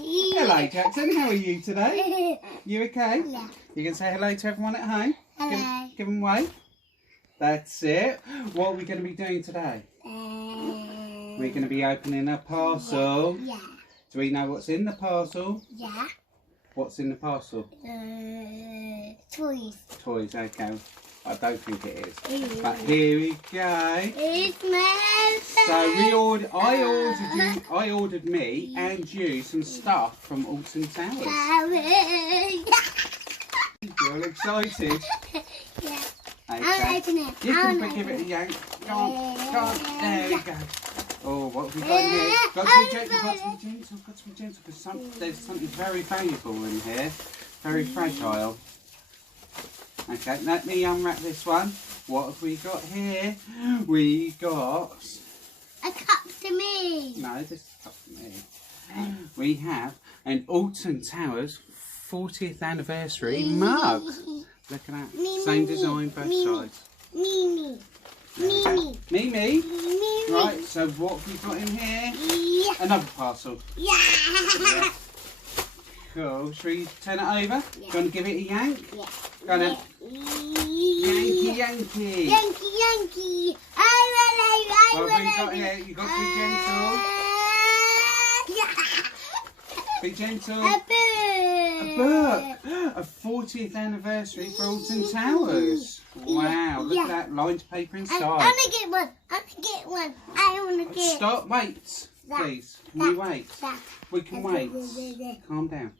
Hello, Jackson. How are you today? You okay? Yeah. You can say hello to everyone at home? Hello. Give them a wave. That's it. What are we going to be doing today? We're going to be opening a parcel. Yeah. Do we know what's in the parcel? Yeah. What's in the parcel? Toys. Toys, okay. I don't think it is. Mm. But here we go. It smells. So I ordered me and you some stuff from Alton Towers. You're all excited. Yeah. Okay. I'll open it. You can give it a yank. Go on, go on. There we go. Oh, what have we got in here? Got to be gentle, got to be gentle, because there's something very valuable in here. Very fragile. Okay, let me unwrap this one. What have we got here? We got... A cup to me. No, this is cup for me. We have an Alton Towers 40th anniversary mug. Look at that. Same design, both sides. Me. Me. Right, so what have we got in here? Yeah. Another parcel. Yeah. Cool. Should we turn it over? Yeah. Do you want to give it a yank? Yeah. Go on then. Yankee. Yankee. What have we got here? You got to be gentle. Be gentle. A book. A 40th anniversary for Alton Towers. Wow, look at that lined paper inside. I want to get one. I want to get. Stop, wait, please. Can you wait? We can wait. Calm down.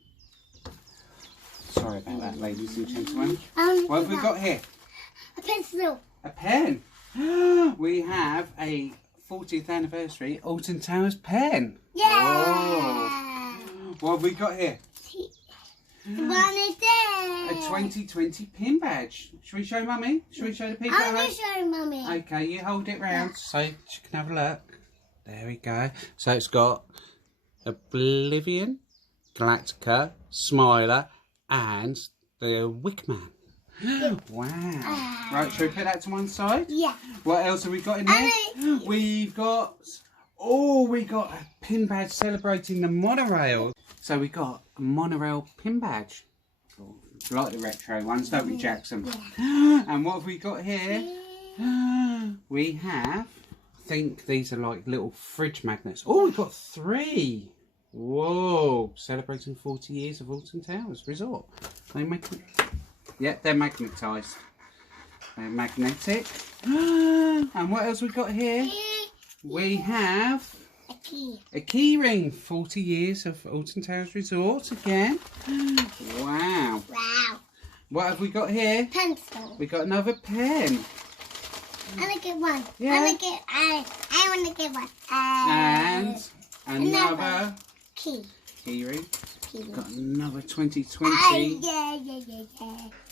Sorry about that, ladies and gentlemen. What have we got here? A pencil. A pen. We have a 40th anniversary Alton Towers pen. Yeah. Oh. What have we got here? One is there. A 2020 pin badge. Should we show Mummy? Should we show the people I at want to home? show Mummy. Okay, you hold it round so she can have a look. There we go. So it's got Oblivion, Galactica, Smiler, and the Wickman. Wow. Right, should we put that to one side? Yeah. What else have we got in here? We've got... Oh, we got a pin badge celebrating the monorail. So we got a monorail pin badge. Like the retro ones, don't we, Jackson? Yeah. And what have we got here? We have... I think these are like little fridge magnets. Oh, we've got 3. Whoa. Celebrating 40 years of Alton Towers Resort. They make... Yeah, they're magnetised. They're magnetic. And what else we got here? We have a key ring. 40 years of Alton Towers Resort again. Wow. Wow. What have we got here? Pencil. We got another pen. I want to get one. Yeah. I want to get one. And another key. key ring. Key ring. Got another 2020. Yeah.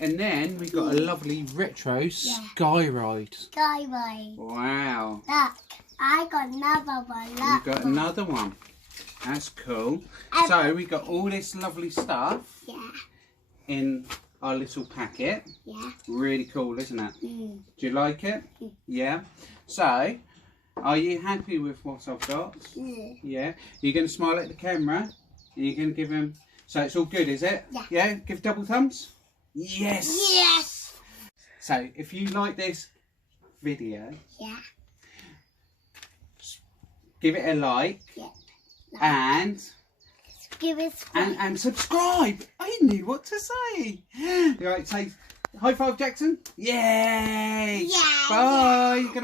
And then we got a lovely retro sky ride. Sky ride. Wow. Look, I got another one. Look. You've got another one. That's cool. So we got all this lovely stuff in our little packet. Yeah. Really cool, isn't it? Mm. Do you like it? Yeah. So, are you happy with what I've got? Yeah. You're going to smile at the camera? You're going to give them... So it's all good, is it? Yeah. Yeah? Give double thumbs? Yes! Yes! So, if you like this video... Yeah. Give it a like. Yeah. And... Give it and subscribe. I knew what to say. Right, say high five, Jackson. Yay! Yeah. Bye. You're gonna